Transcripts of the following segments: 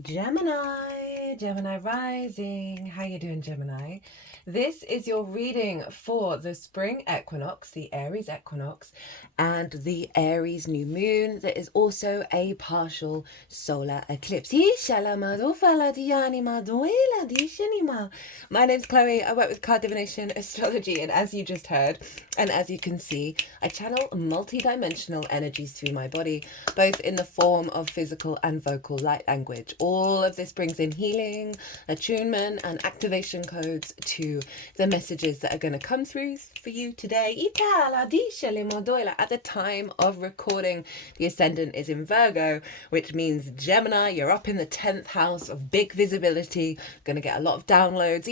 Gemini rising. How you doing, Gemini? This is your reading for the spring equinox, the Aries equinox, and the Aries new moon. There is also a partial solar eclipse. My name's Chloe. I work with card divination, astrology, and as you just heard, and as you can see, I channel multi-dimensional energies through my body, both in the form of physical and vocal light language. All of this brings in healing, attunement, and activation codes to the messages that are going to come through for you today. At the time of recording, the ascendant is in Virgo, which means Gemini, you're up in the 10th house of big visibility, going to get a lot of downloads.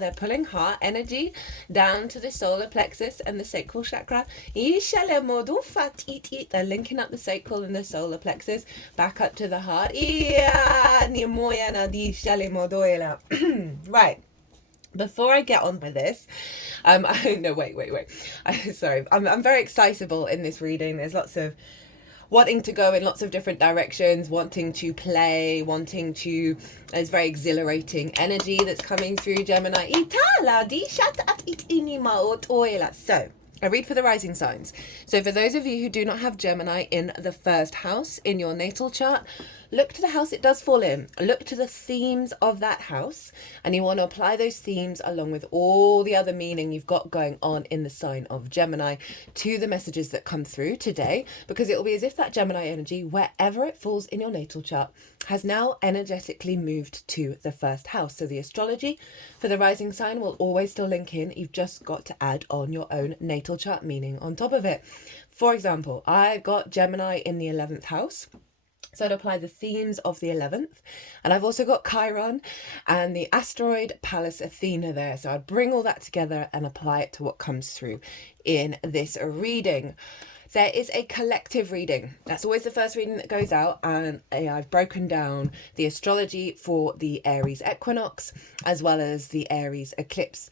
They're pulling heart energy down to the solar plexus and the sacral chakra. They're linking up the sacral and the solar plexus back up to the heart. Right. Before I get on with this, sorry, I'm very excitable in this reading. There's lots of wanting to go in lots of different directions, wanting to play, there's very exhilarating energy that's coming through Gemini. So, I read for the rising signs. So for those of you who do not have Gemini in the first house in your natal chart, look to the house it does fall in. Look to the themes of that house, and you want to apply those themes along with all the other meaning you've got going on in the sign of Gemini to the messages that come through today, because it will be as if that Gemini energy, wherever it falls in your natal chart, has now energetically moved to the first house. So the astrology for the rising sign will always still link in. You've just got to add on your own natal chart meaning on top of it. For example, I've got Gemini in the 11th house, so I'd apply the themes of the 11th, and I've also got Chiron and the asteroid Pallas Athena there, so I'd bring all that together and apply it to what comes through in this reading. There is a collective reading. That's always the first reading that goes out, and I've broken down the astrology for the Aries equinox as well as the Aries eclipse,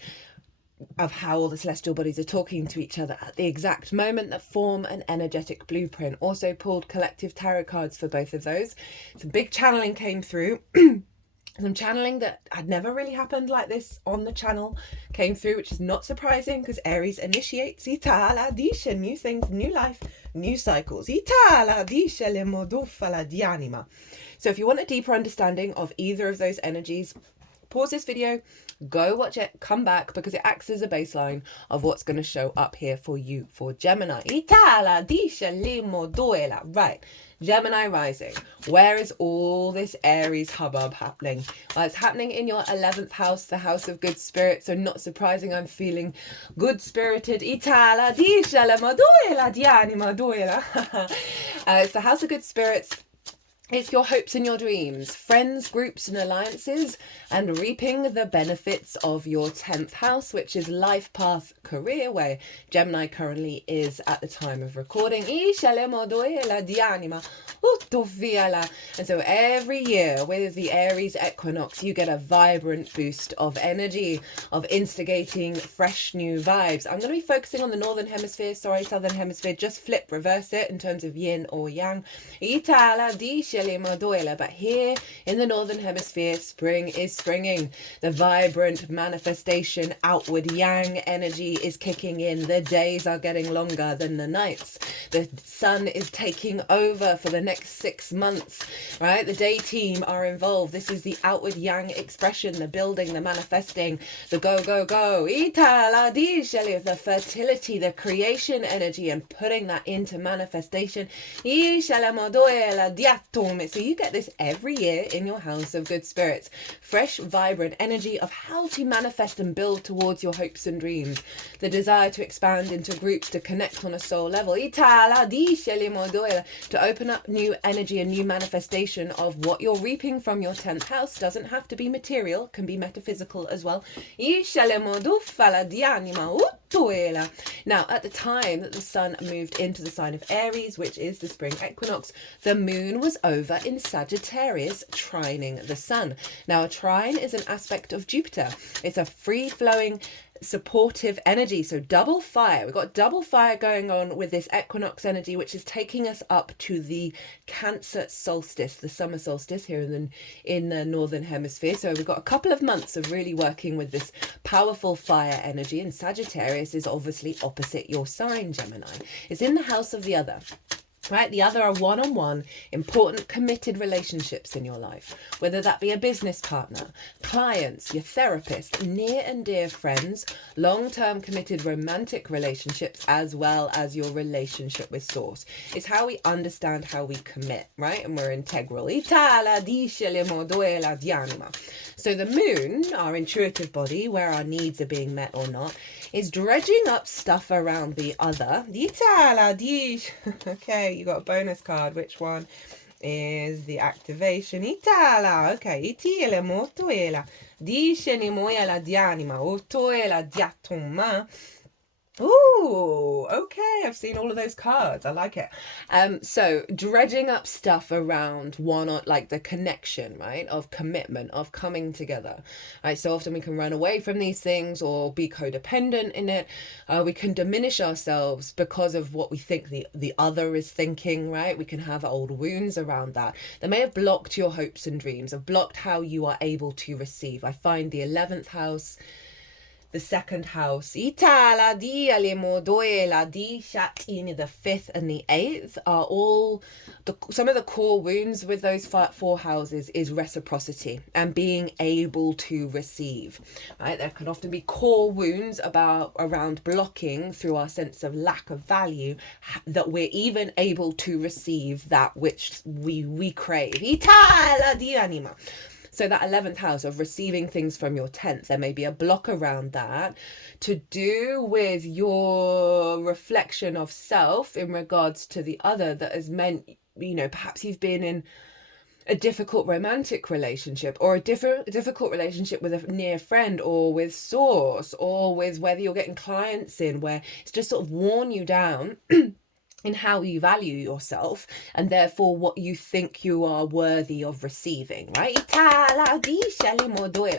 of how all the celestial bodies are talking to each other at the exact moment that form an energetic blueprint. Also pulled collective tarot cards for both of those. Some big channeling came through. Some channeling that had never really happened like this on the channel came through, which is not surprising because Aries initiates new things, new life, new cycles. So if you want a deeper understanding of either of those energies, pause this video, go watch it, come back, because it acts as a baseline of what's going to show up here for you for Gemini. Right, Gemini rising. Where is all this Aries hubbub happening? Well, it's happening in your 11th house, the house of good spirits, so not surprising I'm feeling good-spirited. It's the house of good spirits. It's your hopes and your dreams, friends, groups and alliances, and reaping the benefits of your 10th house, which is life path, career, where Gemini currently is at the time of recording. And so every year with the Aries equinox, you get a vibrant boost of energy, of instigating fresh new vibes. I'm going to be focusing on the northern hemisphere, southern hemisphere, just flip, reverse it in terms of yin or yang. But here in the northern hemisphere, spring is springing. The vibrant manifestation outward yang energy is kicking in. The days are getting longer than the nights. The sun is taking over for the next 6 months, right? The day team are involved. This is the outward yang expression, the building, the manifesting, the go, go, go. The fertility, the creation energy, and putting that into manifestation. So you get this every year in your house of good spirits. Fresh, vibrant energy of how to manifest and build towards your hopes and dreams. The desire to expand into groups, to connect on a soul level. To open up new energy and new manifestation of what you're reaping from your 10th house. Doesn't have to be material, can be metaphysical as well. Now, at the time that the sun moved into the sign of Aries, which is the spring equinox, the moon was over in Sagittarius, trining the sun. Now, a trine is an aspect of Jupiter. It's a free-flowing supportive energy. So double fire. We've got double fire going on with this equinox energy, which is taking us up to the Cancer solstice, the summer solstice here in the northern hemisphere. So we've got a couple of months of really working with this powerful fire energy, and Sagittarius is obviously opposite your sign, Gemini. It's in the house of the other. Right, the other are one-on-one, important, committed relationships in your life, whether that be a business partner, clients, your therapist, near and dear friends, long-term committed romantic relationships, as well as your relationship with Source. It's how we understand how we commit, right? And we're integral. So the moon, our intuitive body, where our needs are being met or not, is dredging up stuff around the other. Okay, you got a bonus card. Which one is the activation? Itala. Okay. Itile motoela. Diceni moela dianima. Otoela diatuma. Ooh, okay, I've seen all of those cards. I like it. So dredging up stuff around like the connection, right, of commitment, of coming together, right? So often we can run away from these things or be codependent in it. We can diminish ourselves because of what we think the other is thinking, right? We can have old wounds around that. They may have blocked your hopes and dreams, have blocked how you are able to receive. I find the 11th house, the second house, the 5th and the 8th are all some of the core wounds with those 4 houses is reciprocity and being able to receive, right? There can often be core wounds around blocking through our sense of lack of value, that we're even able to receive that which we crave. So that 11th house of receiving things from your 10th, there may be a block around that to do with your reflection of self in regards to the other that has meant, perhaps you've been in a difficult romantic relationship or a difficult relationship with a near friend or with Source or with whether you're getting clients in where it's just sort of worn you down in how you value yourself and therefore what you think you are worthy of receiving, right?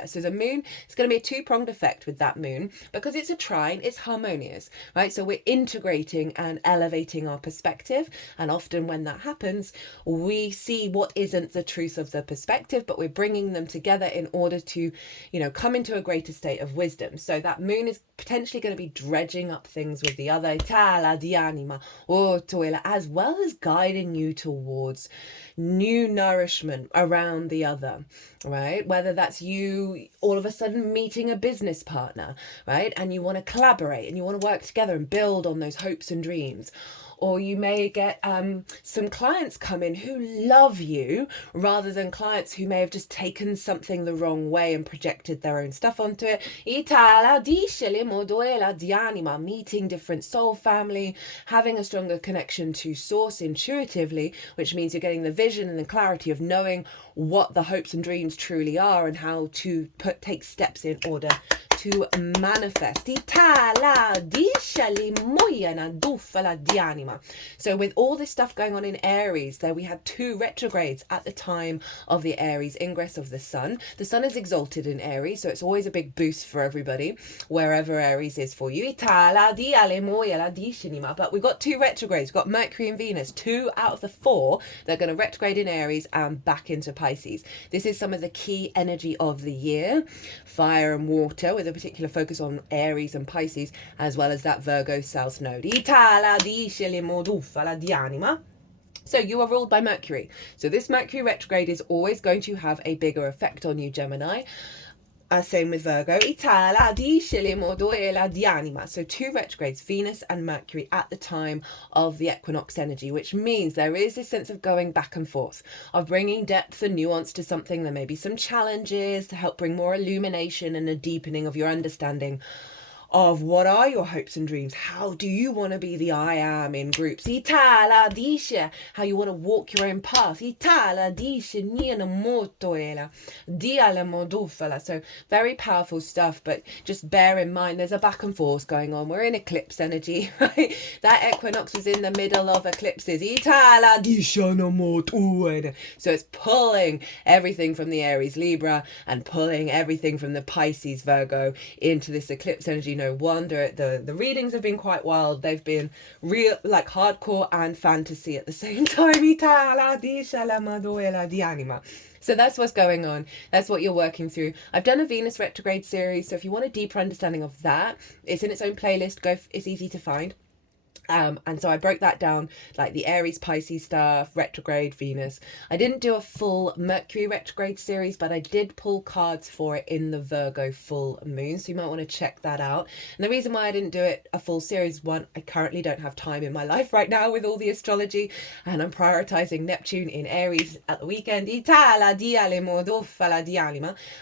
So the moon, it's going to be a two-pronged effect with that moon because it's a trine, it's harmonious, right? So we're integrating and elevating our perspective, and often when that happens, we see what isn't the truth of the perspective, but we're bringing them together in order to, come into a greater state of wisdom. So that moon is potentially going to be dredging up things with the other, as well as guiding you towards new nourishment around the other, right? Whether that's you all of a sudden meeting a business partner, right? And you want to collaborate and you want to work together and build on those hopes and dreams. Or you may get some clients come in who love you rather than clients who may have just taken something the wrong way and projected their own stuff onto it. Meeting different soul family, having a stronger connection to Source intuitively, which means you're getting the vision and the clarity of knowing what the hopes and dreams truly are and how to take steps in order to manifest. So with all this stuff going on in Aries, there we had 2 retrogrades at the time of the Aries ingress of the sun. The sun is exalted in Aries, so it's always a big boost for everybody, wherever Aries is for you. But we've got 2 retrogrades. We've got Mercury and Venus, 2 out of the 4. They're going to retrograde in Aries and back into Pisces. This is some of the key energy of the year. Fire and water, with a particular focus on Aries and Pisces, as well as that Virgo South Node. So you are ruled by Mercury. So this Mercury retrograde is always going to have a bigger effect on you, Gemini. Same with Virgo. So 2 retrogrades, Venus and Mercury, at the time of the equinox energy, which means there is this sense of going back and forth, of bringing depth and nuance to something. There may be some challenges to help bring more illumination and a deepening of your understanding of what are your hopes and dreams. How do you want to be the I am in groups? Itala dice how you want to walk your own path. Itala dice niena moto ela diale modufala. So very powerful stuff, but just bear in mind there's a back and forth going on. We're in eclipse energy, right? That equinox was in the middle of eclipses. Itala dice no moto. So it's pulling everything from the Aries Libra and pulling everything from the Pisces Virgo into this eclipse energy. No wonder the readings have been quite wild. They've been real, like hardcore and fantasy at the same time. So that's what's going on. That's what you're working through. I've done a Venus retrograde series, so if you want a deeper understanding of that, it's in its own playlist. It's easy to find. And so I broke that down, like the Aries, Pisces stuff, retrograde, Venus. I didn't do a full Mercury retrograde series, but I did pull cards for it in the Virgo full moon. So you might want to check that out. And the reason why I didn't do it a full series, one, I currently don't have time in my life right now with all the astrology, and I'm prioritizing Neptune in Aries at the weekend.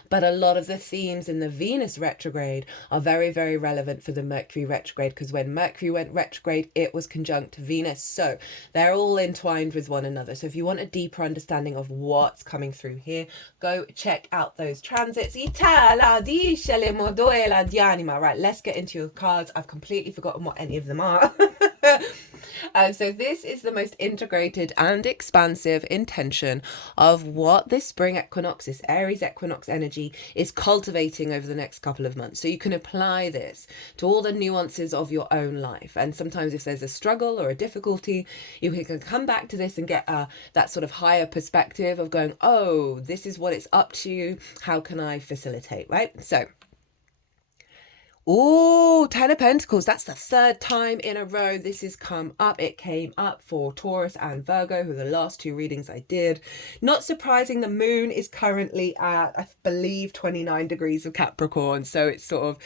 But a lot of the themes in the Venus retrograde are very, very relevant for the Mercury retrograde, because when Mercury went retrograde, it was conjunct Venus. So they're all entwined with one another. So if you want a deeper understanding of what's coming through here, go check out those transits. Right, let's get into your cards. I've completely forgotten what any of them are. So this is the most integrated and expansive intention of what this spring equinox, this Aries equinox energy is cultivating over the next couple of months. So you can apply this to all the nuances of your own life. And sometimes if there's a struggle or a difficulty, you can come back to this and get that sort of higher perspective of going, oh, this is what it's up to. How can I facilitate, right? So oh, 10 of Pentacles. That's the third time in a row this has come up. It came up for Taurus and Virgo, who are the last two readings I did. Not surprising, the moon is currently at, I believe, 29 degrees of Capricorn. So it's sort of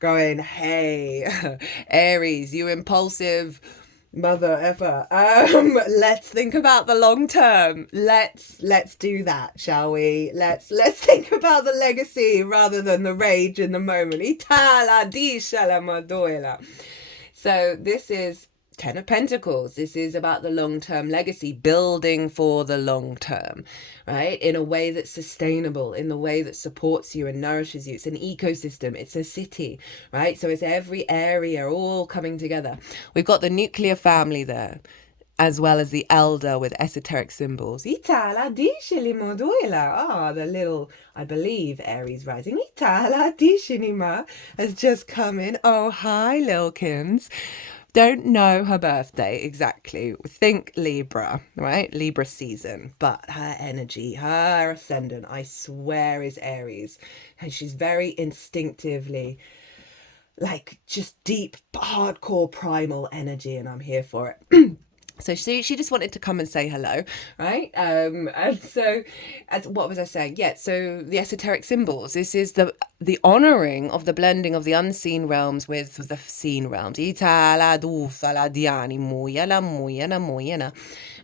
going, hey, Aries, you impulsive mother ever. Let's think about the long term. Let's do that, shall we? Let's think about the legacy rather than the rage in the moment. So this is 10 of Pentacles. This is about the long-term legacy, building for the long term, right? In a way that's sustainable, in the way that supports you and nourishes you. It's an ecosystem. It's a city, right? So it's every area all coming together. We've got the nuclear family there, as well as the elder with esoteric symbols. The little, I believe, Aries rising has just come in. Oh, hi, Lilkins. Don't know her birthday exactly. Think Libra, right? Libra season. But her energy, her ascendant, I swear, is Aries. And she's very instinctively, like, just deep, hardcore, primal energy. And I'm here for it. So she just wanted to come and say hello, right? And so, what was I saying? Yeah, so the esoteric symbols. This is the honouring of the blending of the unseen realms with the seen realms.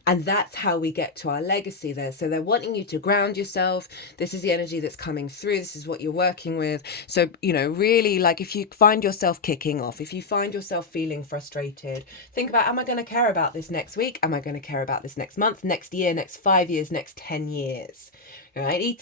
And that's how we get to our legacy there. So they're wanting you to ground yourself. This is the energy that's coming through. This is what you're working with. So, you know, really, like, if you find yourself kicking off, if you find yourself feeling frustrated, think about, am I going to care about this next week? Am I going to care about this next month, next year, next 5 years, next 10 years? Right?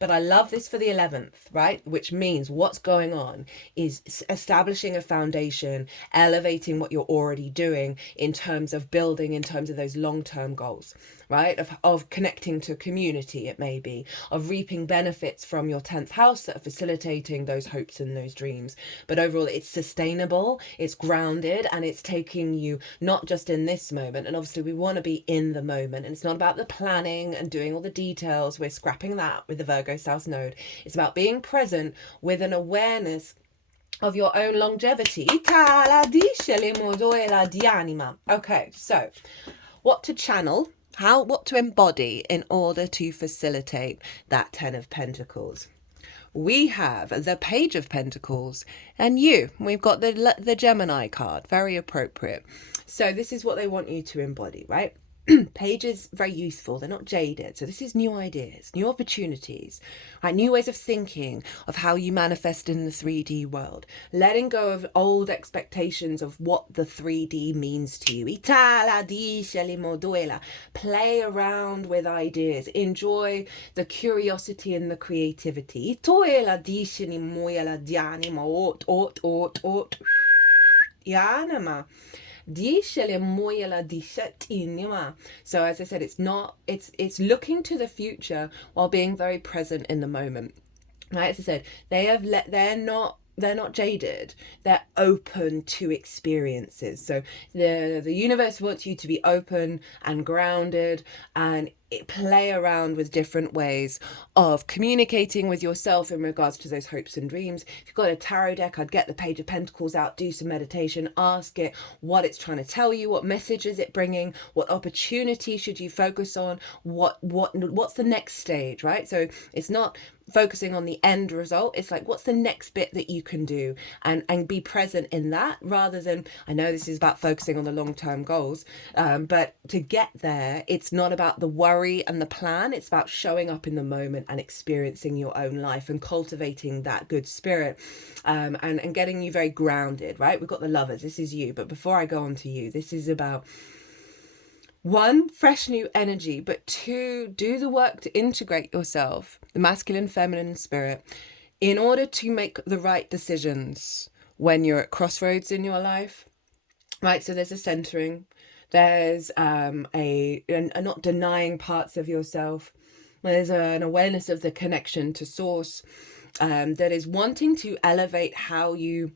But I love this for the 11th, right? Which means what's going on is establishing a foundation, elevating what you're already doing in terms of building, in terms of those long-term goals, right? Of connecting to community, it may be, of reaping benefits from your 10th house that are facilitating those hopes and those dreams. But overall, it's sustainable, it's grounded, and it's taking you not just in this moment. And obviously we want to be in the moment. And it's not about the planning and doing all the details. We're scrapping that with the Virgo South Node. It's about being present with an awareness of your own longevity. Okay, so what to channel, what to embody in order to facilitate that 10 of Pentacles. We have the Page of Pentacles and we've got the Gemini card, very appropriate. So this is what they want you to embody, right? Page is very useful. They're not jaded. So this is new ideas, new opportunities, right? New ways of thinking of how you manifest in the 3D world. Letting go of old expectations of what the 3D means to you. Play around with ideas. Enjoy the curiosity and the creativity. So as I said, it's looking to the future while being very present in the moment. Right, as I said, they're not jaded. They're open to experiences. So the universe wants you to be open and grounded and play around with different ways of communicating with yourself in regards to those hopes and dreams. If you've got a tarot deck, I'd get the Page of Pentacles out, do some meditation, ask it what it's trying to tell you, what message is it bringing, what opportunity should you focus on, what's the next stage, right? So it's not focusing on the end result. It's like, what's the next bit that you can do, and be present in that, rather than, I know this is about focusing on the long-term goals, but to get there, it's not about the worry and the plan. It's about showing up in the moment and experiencing your own life and cultivating that good spirit, and getting you very grounded, right? We've got the Lovers. This is you. But before I go on to you, this is about, one, fresh new energy, but two, do the work to integrate yourself, the masculine, feminine spirit, in order to make the right decisions when you're at crossroads in your life, right? So there's a centering, there's a not denying parts of yourself, there's an awareness of the connection to source, that is wanting to elevate how you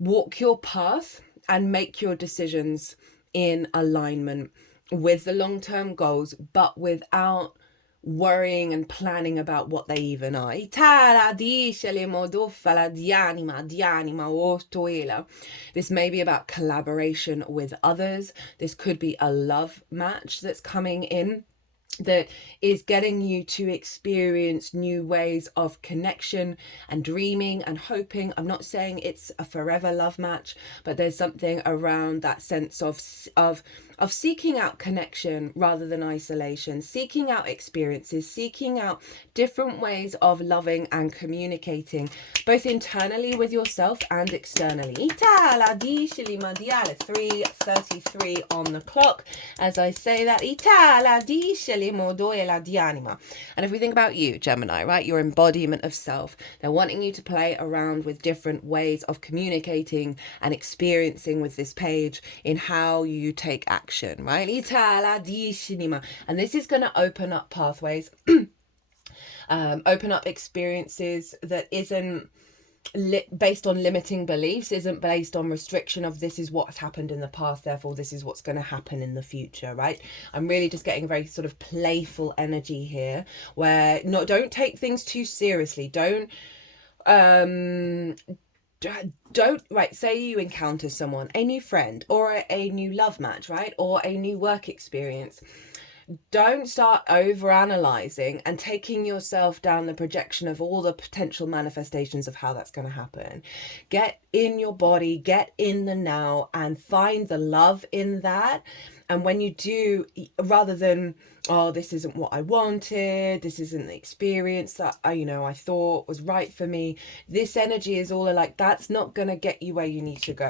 walk your path and make your decisions in alignment with the long-term goals, but without worrying and planning about what they even are. This may be about collaboration with others. This could be a love match that's coming in, that is getting you to experience new ways of connection and dreaming and hoping. I'm not saying it's a forever love match, but there's something around that sense of seeking out connection rather than isolation, seeking out experiences, seeking out different ways of loving and communicating, both internally with yourself and externally. 3:33 on the clock as I say that. And if we think about you, Gemini, right, your embodiment of self, they're wanting you to play around with different ways of communicating and experiencing with this page in how you take action, right? And this is going to open up pathways, open up experiences that isn't based on limiting beliefs, isn't based on restriction of this is what's happened in the past, therefore this is what's going to happen in the future, right? I'm really just getting a very sort of playful energy here, where don't take things too seriously. Don't right, say you encounter someone, a new friend or a new love match, right, or a new work experience. Don't start over analyzing and taking yourself down the projection of all the potential manifestations of how that's going to happen. Get in your body, get in the now, and find the love in that. And when you do, rather than, oh, this isn't what I wanted, this isn't the experience that I thought was right for me, this energy is all like, that's not going to get you where you need to go.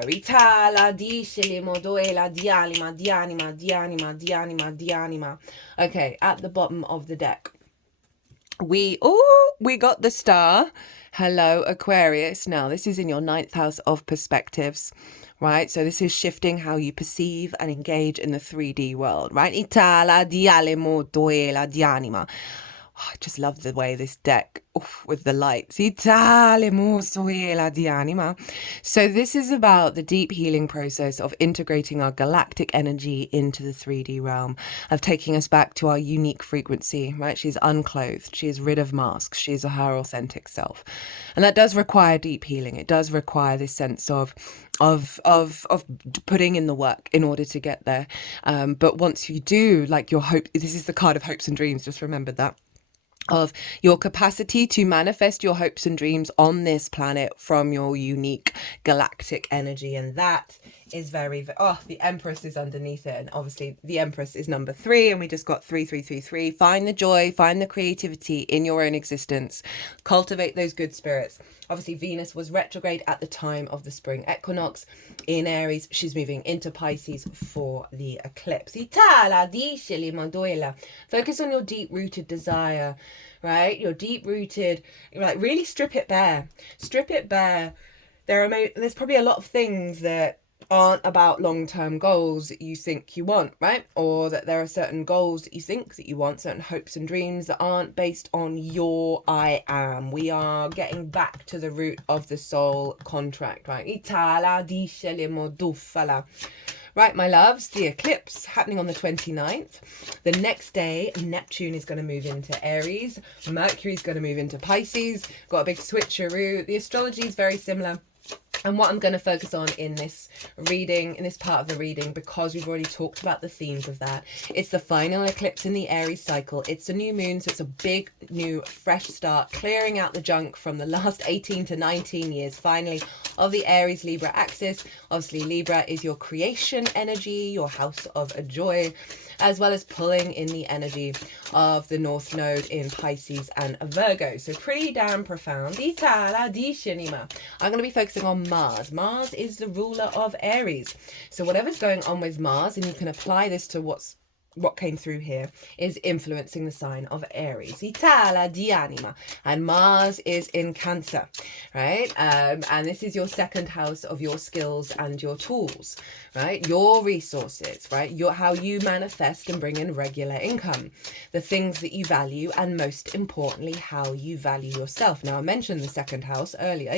Okay, at the bottom of the deck, we got the star. Hello, Aquarius. Now, this is in your 9th house of perspectives, right? So this is shifting how you perceive and engage in the 3D world, right? Oh, I just love the way this deck, with the lights. So this is about the deep healing process of integrating our galactic energy into the 3D realm, of taking us back to our unique frequency, right? She's unclothed. She is rid of masks. She is her authentic self. And that does require deep healing. It does require this sense of putting in the work in order to get there. But once you do, like your hope, this is the card of hopes and dreams. Just remember that. Of your capacity to manifest your hopes and dreams on this planet from your unique galactic energy. And that is very, oh, the Empress is underneath it, and obviously the Empress is number 3, and we just got 3333. Find the joy, find the creativity in your own existence, cultivate those good spirits. Obviously Venus was retrograde at the time of the spring equinox in Aries. She's moving into Pisces for the eclipse. Focus on your deep-rooted desire, right? Your deep-rooted, like, really strip it bare. Strip it bare. There's probably a lot of things that aren't about long-term goals that you think you want, right? Or that there are certain goals that you think that you want, certain hopes and dreams that aren't based on your I am. We are getting back to the root of the soul contract, right? Right, my loves, the eclipse happening on the 29th. The next day, Neptune is going to move into Aries. Mercury is going to move into Pisces. Got a big switcheroo. The astrology is very similar. And what I'm going to focus on in this reading, in this part of the reading, because we've already talked about the themes of that, it's the final eclipse in the Aries cycle. It's a new moon, so it's a big, new, fresh start, clearing out the junk from the last 18 to 19 years, finally, of the Aries-Libra axis. Obviously, Libra is your creation energy, your house of joy, as well as pulling in the energy of the North Node in Pisces and Virgo. So pretty damn profound. I'm going to be focusing on Mars. Mars is the ruler of Aries. So whatever's going on with Mars, and you can apply this to what came through here, is influencing the sign of Aries. And Mars is in Cancer, right? And this is your second house of your skills and your tools, right? Your resources, right? How you manifest and bring in regular income, the things that you value, and most importantly, how you value yourself. Now, I mentioned the second house earlier.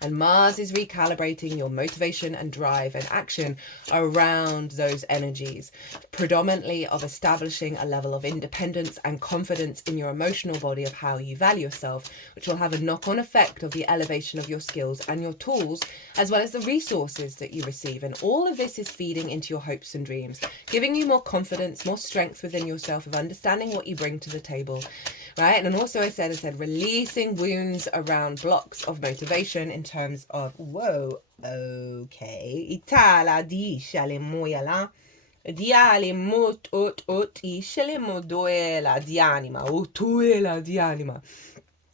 And Mars is recalibrating your motivation and drive and action around those energies, predominantly of establishing a level of independence and confidence in your emotional body of how you value yourself, which will have a knock-on effect of the elevation of your skills and your tools, as well as the resources that you receive. And all of this is feeding into your hopes and dreams, giving you more confidence, more strength within yourself of understanding what you bring to the table, right? And also I said releasing wounds around blocks of motivation in terms of, whoa, okay, Itala di shale moyala, diale mot ot ishale modoela di anima, otuela di anima.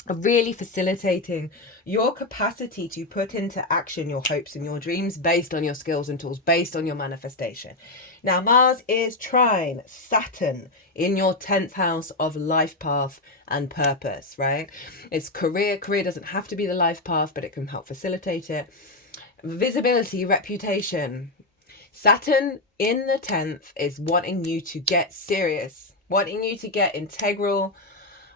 Really facilitating your capacity to put into action your hopes and your dreams based on your skills and tools, based on your manifestation. Now, Mars is trine Saturn in your 10th house of life path and purpose, right? It's career. Career doesn't have to be the life path, but it can help facilitate it. Visibility, reputation. Saturn in the 10th is wanting you to get serious, wanting you to get integral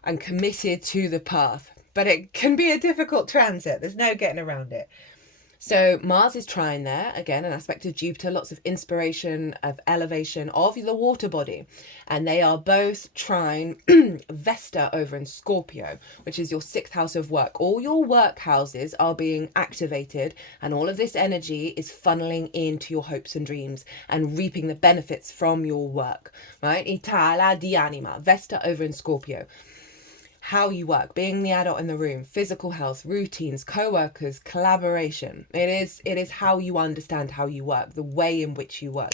and committed to the path. But it can be a difficult transit. There's no getting around it. So Mars is trine there, again, an aspect of Jupiter, lots of inspiration, of elevation of the water body. And they are both trine Vesta over in Scorpio, which is your 6th house of work. All your work houses are being activated, and all of this energy is funneling into your hopes and dreams and reaping the benefits from your work, right? Itala di anima, Vesta over in Scorpio. How you work, being the adult in the room, physical health, routines, co-workers, collaboration. It is how you understand how you work, the way in which you work.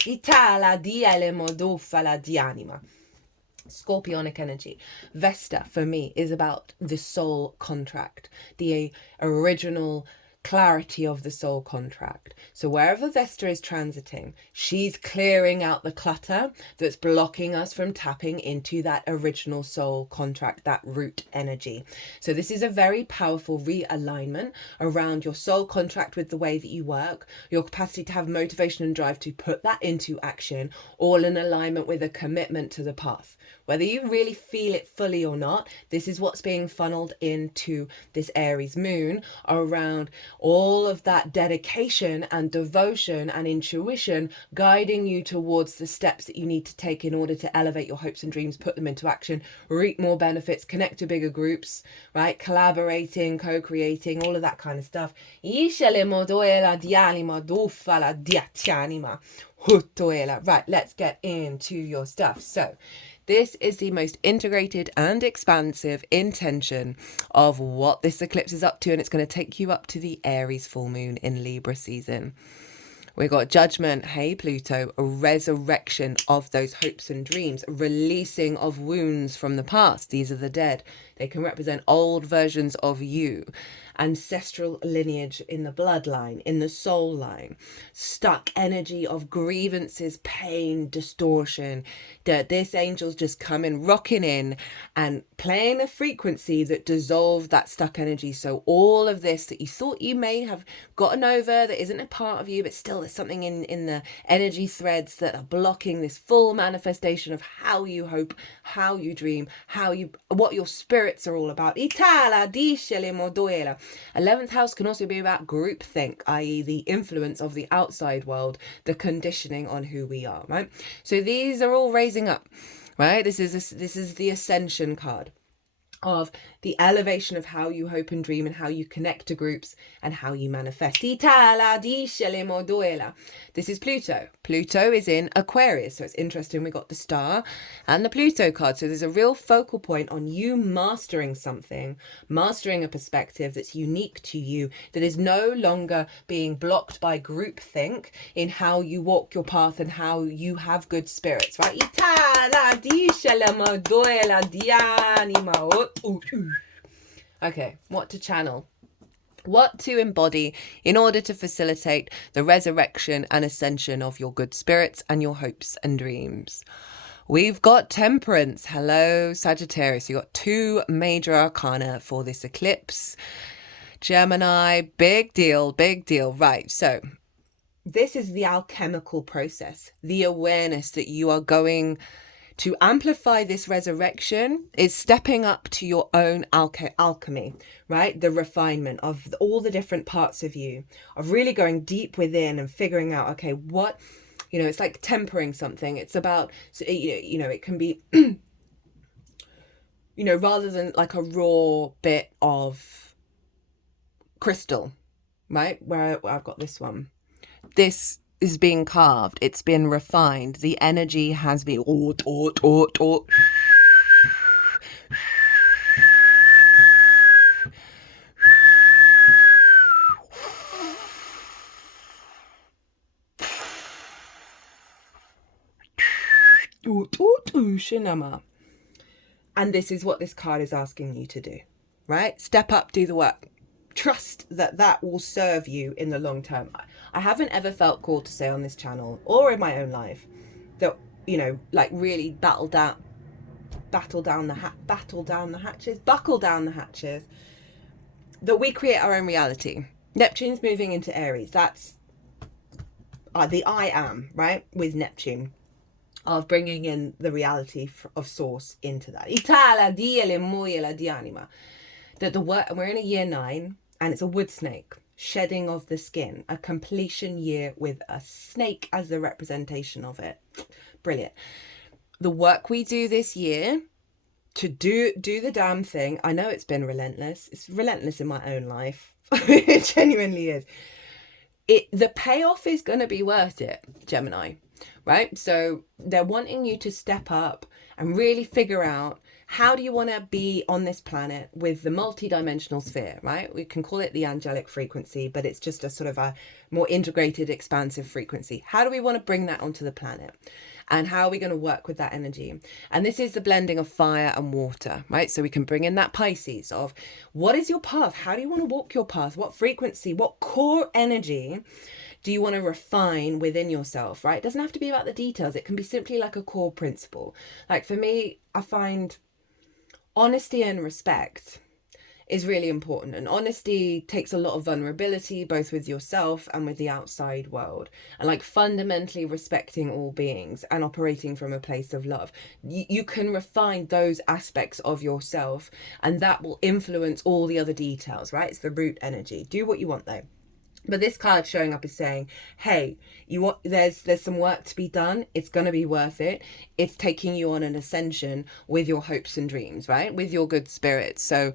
Scorpionic energy. Vesta, for me, is about the soul contract, the original clarity of the soul contract. So wherever Vesta is transiting, she's clearing out the clutter that's blocking us from tapping into that original soul contract, that root energy. So this is a very powerful realignment around your soul contract with the way that you work, your capacity to have motivation and drive to put that into action, all in alignment with a commitment to the path. Whether you really feel it fully or not, this is what's being funneled into this Aries moon around all of that dedication and devotion and intuition guiding you towards the steps that you need to take in order to elevate your hopes and dreams, put them into action, reap more benefits, connect to bigger groups, right? Collaborating, co-creating, all of that kind of stuff. Right, let's get into your stuff. So This is the most integrated and expansive intention of what this eclipse is up to, and it's going to take you up to the Aries full moon in Libra season. We've got judgment, hey Pluto, a resurrection of those hopes and dreams, a releasing of wounds from the past. These are the dead. They can represent old versions of you, ancestral lineage in the bloodline, in the soul line, stuck energy of grievances, pain, distortion. That this angel's just coming, rocking in and playing a frequency that dissolved that stuck energy. So all of this that you thought you may have gotten over, that isn't a part of you, but still there's something in the energy threads that are blocking this full manifestation of how you hope, how you dream, what your spirits are all about. 11th house can also be about groupthink, i.e. the influence of the outside world, the conditioning on who we are, right? So these are all raising up, right? This is the ascension card of the elevation of how you hope and dream and how you connect to groups and how you manifest. This is Pluto. Pluto is in Aquarius, so it's interesting. We got the star and the Pluto card. So there's a real focal point on you mastering something, mastering a perspective that's unique to you, that is no longer being blocked by groupthink in how you walk your path and how you have good spirits, right? Okay, what to channel? What to embody in order to facilitate the resurrection and ascension of your good spirits and your hopes and dreams? We've got Temperance. Hello, Sagittarius. You've got 2 major arcana for this eclipse. Gemini, big deal, big deal. Right, so this is the alchemical process, the awareness that you are going to amplify this resurrection is stepping up to your own alchemy, right? The refinement of all the different parts of you, of really going deep within and figuring out, okay, what, it's like tempering something. It's about, it can be, rather than like a raw bit of crystal, right? Where I've got this one. This is being carved, it's been refined, the energy has been and this is what this card is asking you to do, right? Step up, do the work. Trust that will serve you in the long term. I haven't ever felt called to say on this channel or in my own life that, like really buckle down the hatches, that we create our own reality. Neptune's moving into Aries. That's the I am, right? With Neptune, of bringing in the reality of source into that. That the work, and we're in a year 9, and it's a wood snake, shedding of the skin, a completion year with a snake as the representation of it. Brilliant. The work we do this year to do the damn thing. I know it's been relentless. It's relentless in my own life. It genuinely is. The payoff is going to be worth it, Gemini, right? So they're wanting you to step up and really figure out, how do you want to be on this planet with the multidimensional sphere, right? We can call it the angelic frequency, but it's just a sort of a more integrated, expansive frequency. How do we want to bring that onto the planet? And how are we going to work with that energy? And this is the blending of fire and water, right? So we can bring in that Pisces of, what is your path? How do you want to walk your path? What frequency, what core energy do you want to refine within yourself, right? It doesn't have to be about the details. It can be simply like a core principle. Like for me, I find honesty and respect is really important, and honesty takes a lot of vulnerability, both with yourself and with the outside world, and like fundamentally respecting all beings and operating from a place of love. You can refine those aspects of yourself, and that will influence all the other details, right? It's the root energy. Do what you want though. But this card showing up is saying, hey, there's some work to be done. It's going to be worth it. It's taking you on an ascension with your hopes and dreams, right? With your good spirits. So,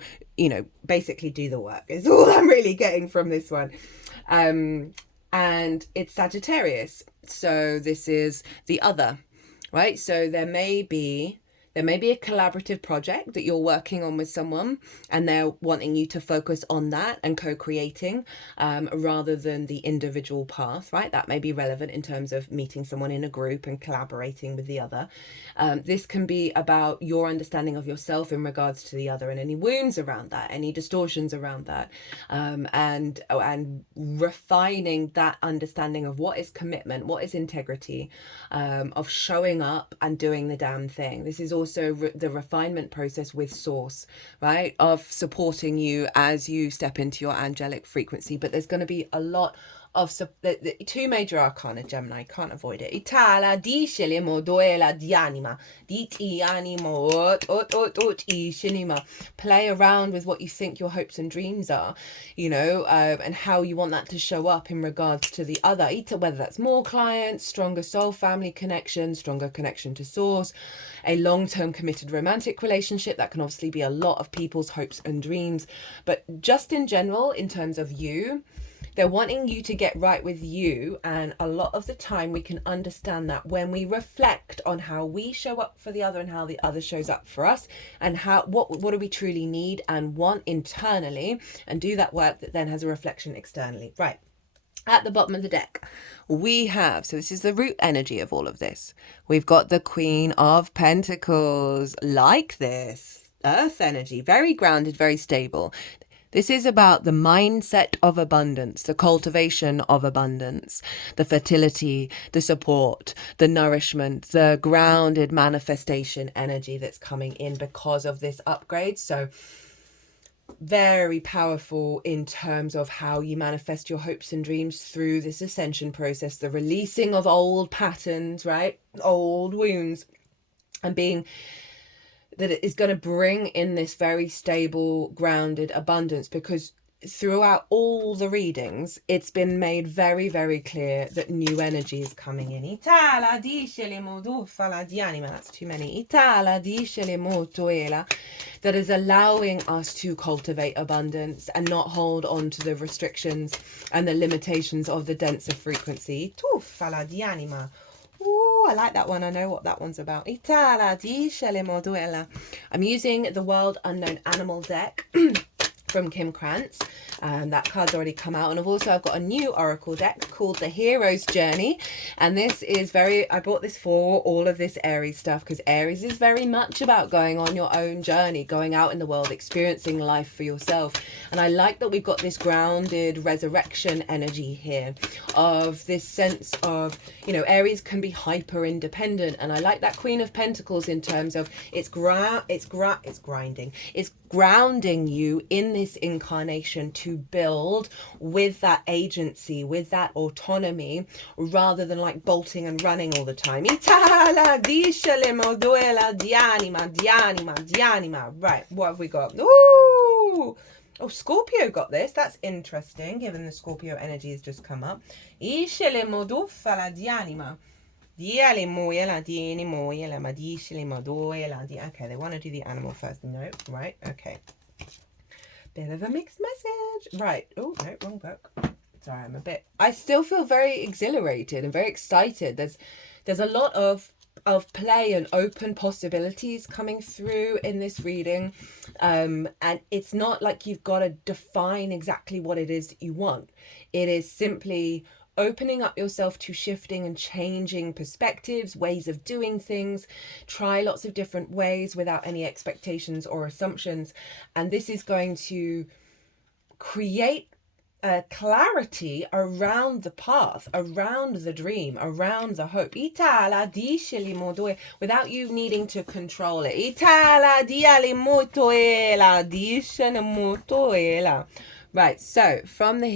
basically do the work is all I'm really getting from this one. And it's Sagittarius. So this is the other, right? So there may be There may be a collaborative project that you're working on with someone and they're wanting you to focus on that and co-creating rather than the individual path, right? That may be relevant in terms of meeting someone in a group and collaborating with the other. This can be about your understanding of yourself in regards to the other and any wounds around that, any distortions around that, and refining that understanding of what is commitment, what is integrity, of showing up and doing the damn thing. This is also the refinement process with source, right, of supporting you as you step into your angelic frequency. But there's going to be a lot of the two major arcana, Gemini, can't avoid it. Itala dice le moduela di anima, di ti animo, ishinima. Play around with what you think your hopes and dreams are, you know, and how you want that to show up in regards to the other, whether that's more clients, stronger soul family connection, stronger connection to source, a long-term committed romantic relationship. That can obviously be a lot of people's hopes and dreams, but just in general, in terms of you, they're wanting you to get right with you. And a lot of the time we can understand that when we reflect on how we show up for the other and how the other shows up for us, and how what do we truly need and want internally, and do that work that then has a reflection externally. Right. At the bottom of the deck, we have, so this is the root energy of all of this. We've got the Queen of Pentacles, like this, Earth energy, very grounded, very stable. This is about the mindset of abundance, the cultivation of abundance, the fertility, the support, the nourishment, the grounded manifestation energy that's coming in because of this upgrade. So very powerful in terms of how you manifest your hopes and dreams through this ascension process, the releasing of old patterns, right? Old wounds, and being that it is going to bring in this very stable, grounded abundance, because throughout all the readings, it's been made very, very clear that new energy is coming in. Itala dice le modufala di anima. That's too many. Itala dice le motuela. That is allowing us to cultivate abundance and not hold on to the restrictions and the limitations of the denser frequency. Tufala di anima. Ooh, I like that one. I know what that one's about. I'm using the World Unknown Animal deck from Kim Krans. That card's already come out, and I've got a new oracle deck called the Hero's Journey, and this is I bought this for all of this Aries stuff, because Aries is very much about going on your own journey, going out in the world, experiencing life for yourself. And I like that we've got this grounded resurrection energy here, of this sense of, you know, Aries can be hyper independent, and I like that Queen of Pentacles in terms of it's grounding you in this incarnation to build with that agency, with that autonomy, rather than like bolting and running all the time. Right, what have we got? Ooh! Oh, Scorpio got this. That's interesting, given the Scorpio energy has just come up. Okay, they want to do the animal first. No, right, okay. Bit of a mixed message. Right. Oh, no, wrong book. Sorry, I still feel very exhilarated and very excited. There's a lot of play and open possibilities coming through in this reading. And it's not like you've got to define exactly what it is that you want. It is simply opening up yourself to shifting and changing perspectives, ways of doing things. Try lots of different ways without any expectations or assumptions. And this is going to create a clarity around the path, around the dream, around the hope. Without you needing to control it. Right, so from the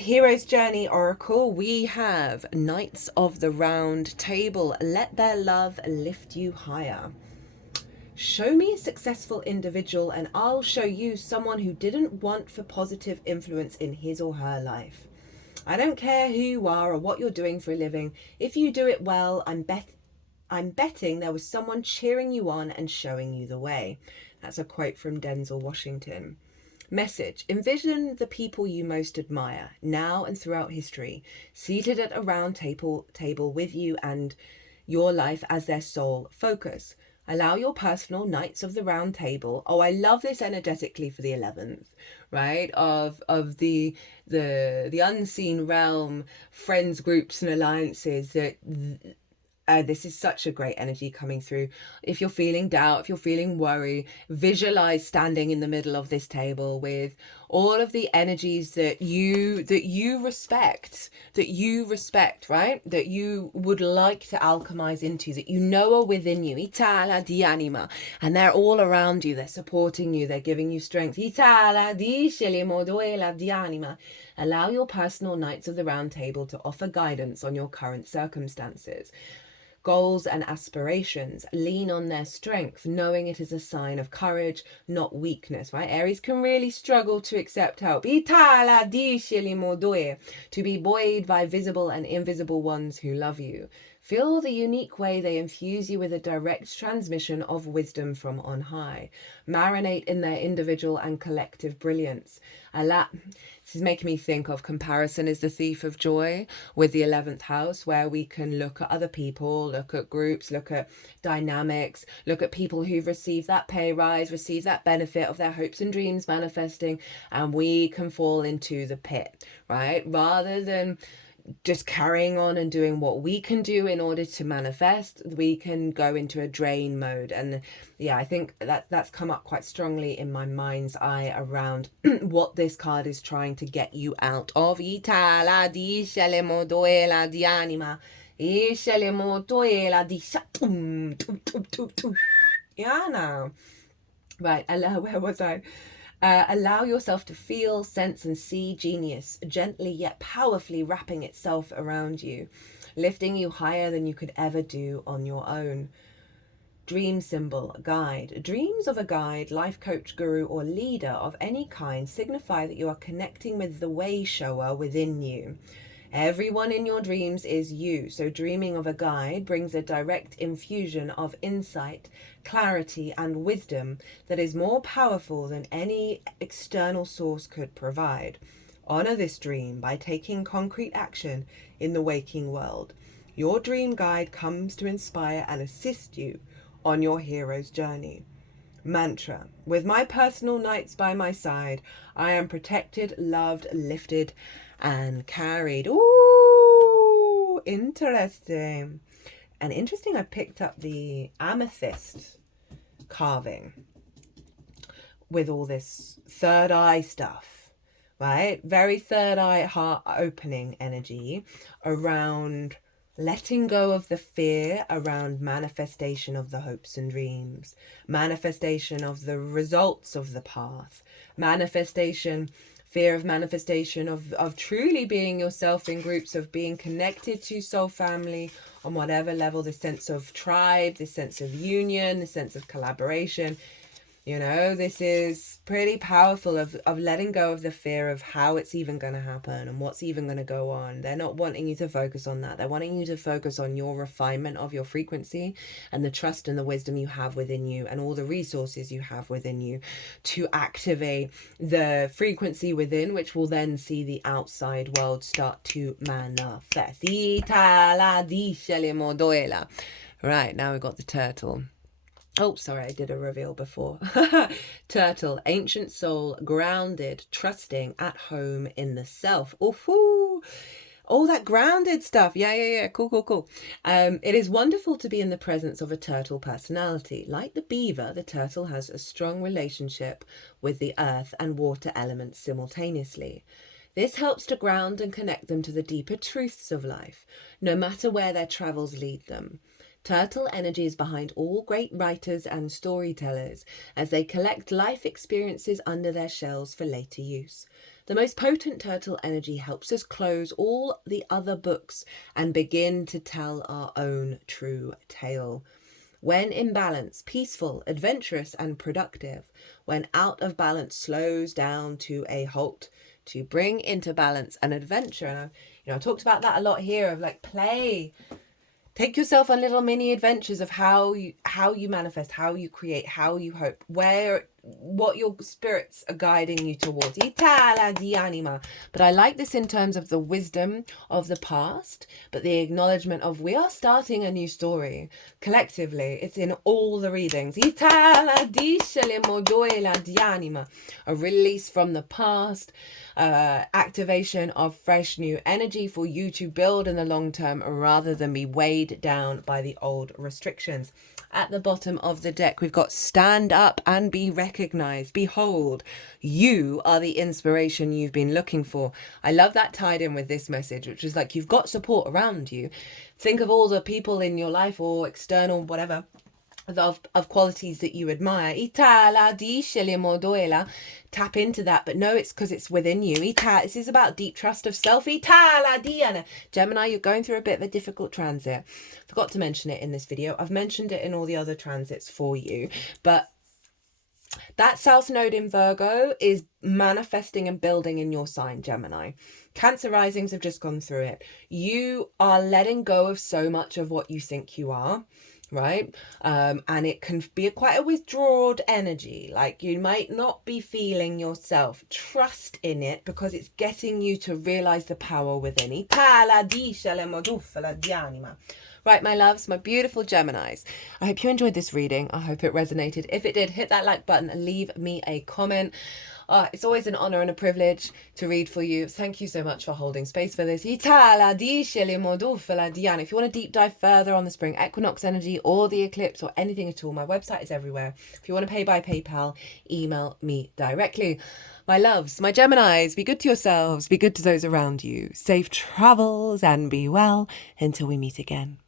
Hero's Journey Oracle, we have Knights of the Round Table. Let their love lift you higher. Show me a successful individual and I'll show you someone who didn't want for positive influence in his or her life. I don't care who you are or what you're doing for a living. If you do it well, I'm betting there was someone cheering you on and showing you the way. That's a quote from Denzel Washington. Message: envision the people you most admire, now and throughout history, seated at a round table with you, and your life as their sole focus. Allow your personal Knights of the Round Table. Oh, I love this energetically for the 11th, right? Of the unseen realm, friends, groups, and alliances that. This is such a great energy coming through. If you're feeling doubt, if you're feeling worry, visualize standing in the middle of this table with all of the energies that you respect, right? That you would like to alchemize into, that you know are within you. Itala di anima. And they're all around you. They're supporting you. They're giving you strength. Itala di moduela di anima. Allow your personal Knights of the Round Table to offer guidance on your current circumstances. Goals and aspirations. Lean on their strength, knowing it is a sign of courage, not weakness, right? Aries can really struggle to accept help. To be buoyed by visible and invisible ones who love you. Feel the unique way they infuse you with a direct transmission of wisdom from on high. Marinate in their individual and collective brilliance. This is making me think of comparison is the thief of joy with the 11th house, where we can look at other people, look at groups, look at dynamics, look at people who've received that pay rise, received that benefit of their hopes and dreams manifesting, and we can fall into the pit, right? Rather than just carrying on and doing what we can do in order to manifest, we can go into a drain mode. And yeah, I think that's come up quite strongly in my mind's eye around what this card is trying to get you out of. Yeah, now. Right, where was I? Allow yourself to feel, sense, and see genius, gently yet powerfully wrapping itself around you, lifting you higher than you could ever do on your own. Dream symbol, guide. Dreams of a guide, life coach, guru, or leader of any kind signify that you are connecting with the way shower within you. Everyone in your dreams is you, so dreaming of a guide brings a direct infusion of insight, clarity, and wisdom that is more powerful than any external source could provide. Honor this dream by taking concrete action in the waking world. Your dream guide comes to inspire and assist you on your hero's journey. Mantra. With my personal Knights by my side, I am protected, loved, lifted, and carried. Ooh, interesting. And interesting, I picked up the amethyst carving with all this third eye stuff, right? Very third eye, heart opening energy around letting go of the fear around manifestation of the hopes and dreams, manifestation of the results of the path, fear of manifestation of truly being yourself in groups, of being connected to soul family on whatever level, this sense of tribe, this sense of union, this sense of collaboration. You know, this is pretty powerful of letting go of the fear of how it's even going to happen and what's even going to go on. They're not wanting you to focus on that. They're wanting you to focus on your refinement of your frequency and the trust and the wisdom you have within you and all the resources you have within you to activate the frequency within, which will then see the outside world start to manifest. Right, now we've got the turtle. Oh, sorry, I did a reveal before. Turtle, ancient soul, grounded, trusting, at home in the self. Ooh, all that grounded stuff. Yeah. Cool. It is wonderful to be in the presence of a turtle personality. Like the beaver, the turtle has a strong relationship with the earth and water elements simultaneously. This helps to ground and connect them to the deeper truths of life, no matter where their travels lead them. Turtle energy is behind all great writers and storytellers as they collect life experiences under their shells for later use. The most potent turtle energy helps us close all the other books and begin to tell our own true tale. When in balance, peaceful, adventurous, and productive. When out of balance, slows down to a halt to bring into balance an adventure. And I talked about that a lot here, of like play. Take yourself on little mini adventures of how you manifest, how you create, how you hope, where what your spirits are guiding you towards. Itala di anima. But I like this in terms of the wisdom of the past, but the acknowledgement of we are starting a new story collectively. It's in all the readings. Itala di modoela di anima. A release from the past, activation of fresh new energy for you to build in the long term rather than be weighed down by the old restrictions. At the bottom of the deck, we've got stand up and be recognized. Behold, you are the inspiration you've been looking for. I love that tied in with this message, which is like you've got support around you. Think of all the people in your life or external, whatever, of qualities that you admire. Tap into that, but no, it's because it's within you. This is about deep trust of self. Gemini, you're going through a bit of a difficult transit. Forgot to mention it in this video. I've mentioned it in all the other transits for you, but that South Node in Virgo is manifesting and building in your sign, Gemini. Cancer risings have just gone through it. You are letting go of so much of what you think you are, right? And it can be quite a withdrawed energy. Like you might not be feeling yourself. Trust in it because it's getting you to realize the power within. Right, my loves, my beautiful Geminis. I hope you enjoyed this reading. I hope it resonated. If it did, hit that like button and leave me a comment. It's always an honor and a privilege to read for you. Thank you so much for holding space for this. If you want to deep dive further on the spring equinox energy or the eclipse or anything at all, my website is everywhere. If you want to pay by PayPal, email me directly. My loves, my Geminis, be good to yourselves, be good to those around you. Safe travels and be well until we meet again.